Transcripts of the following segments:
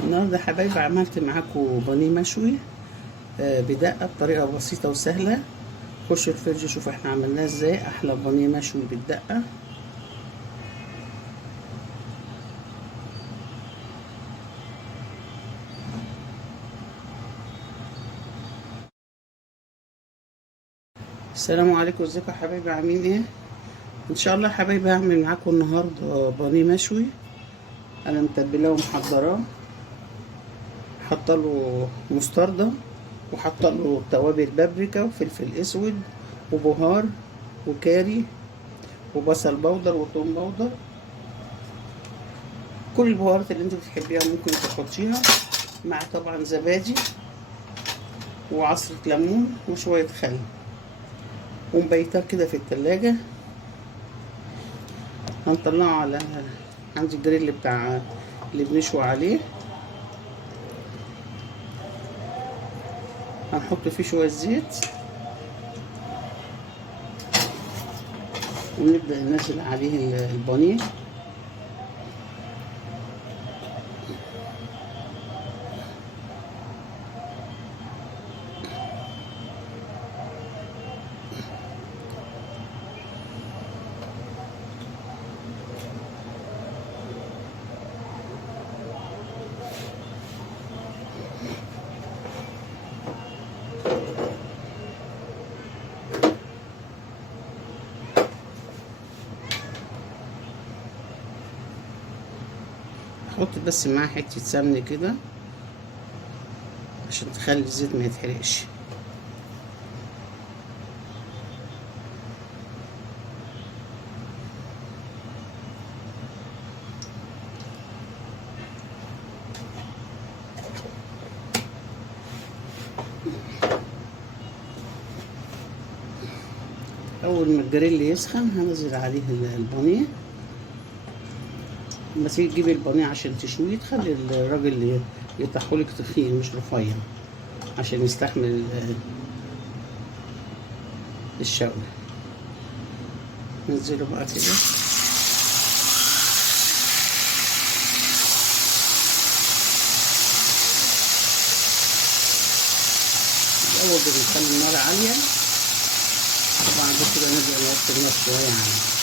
النهارده يا حبايبي عملت معاكم بانيه مشوي بدقة بطريقة بسيطة وسهلة. خشوا الفرن شوفوا احنا عملناه ازاي. احلى بانيه مشوي بالدقة. السلام عليكم، ازيكم يا حبايبي؟ عاملين ايه؟ ان شاء الله يا حبايبي هعمل معاكم النهارده بانيه مشوي. انا متبلاه ومحضراه، حاطه له مستردة، وحاطه له توابل بابريكا وفلفل اسود وبهار وكاري وبصل بودر وثوم بودر. كل البهارات اللي انت بتحبيها ممكن تحطيها، مع طبعا زبادي وعصرة ليمون وشوية خل، ومبيتاه كده في التلاجة. هنطلعه على عندي الجريل بتاع اللي بنشوي عليه. هنحط فيه شوية زيت ونبدأ ننزل عليه البانيه. حط بس معاه حتة سمنة كده عشان تخلي الزيت ما يتحرقش. اول ما الجريل يسخن هنزل عليه البانيه. لما تيجي تجيبي البانيه عشان تشويه تخلي الراجل يطحولك تخين مش رفيع عشان يستحمل الشوي. ننزله بقى كده. الأول بنخلي النار عالية، وبعد كده نبدأ نوطي النار شوية عنه.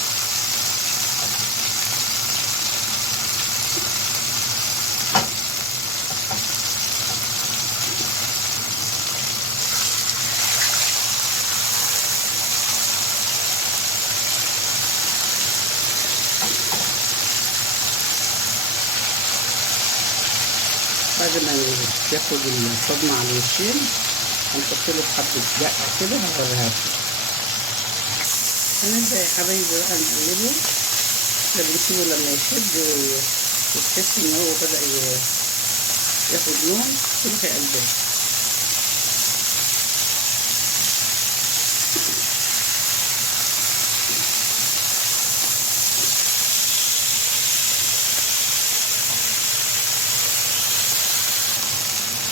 بعد ما ياخد الصدمة على الوشين هنحط له حبة دقة كده هوريها لكم. هنبدأ يا حبايبي بقى نقلبه. احنا بنسيبه لما يشد وتحس ان هو بدأ ياخد لون تروحي قلبه.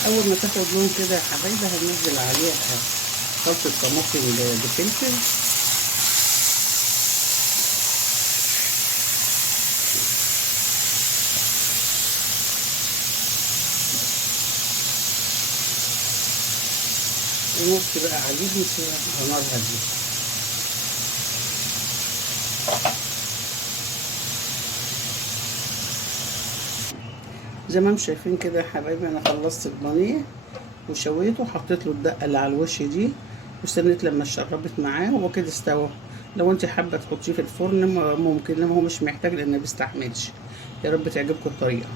اول ما تاخد لون كده يا حبايبي هننزل عليها خلطة طماطم بفلفل، ونوطي بقى عليه نسيبها على نار هادية. زي ما انتم شايفين كده يا حبايبي انا خلصت البانيه وشويته وحطيت له الدقه اللي على الوش دي، واستنيت لما اتشربت معاه وهو كده استوى. لو انت حابه تحطيه في الفرن ممكن، انما هو مش محتاج لان ما بيستحملش. يا رب تعجبكم الطريقه.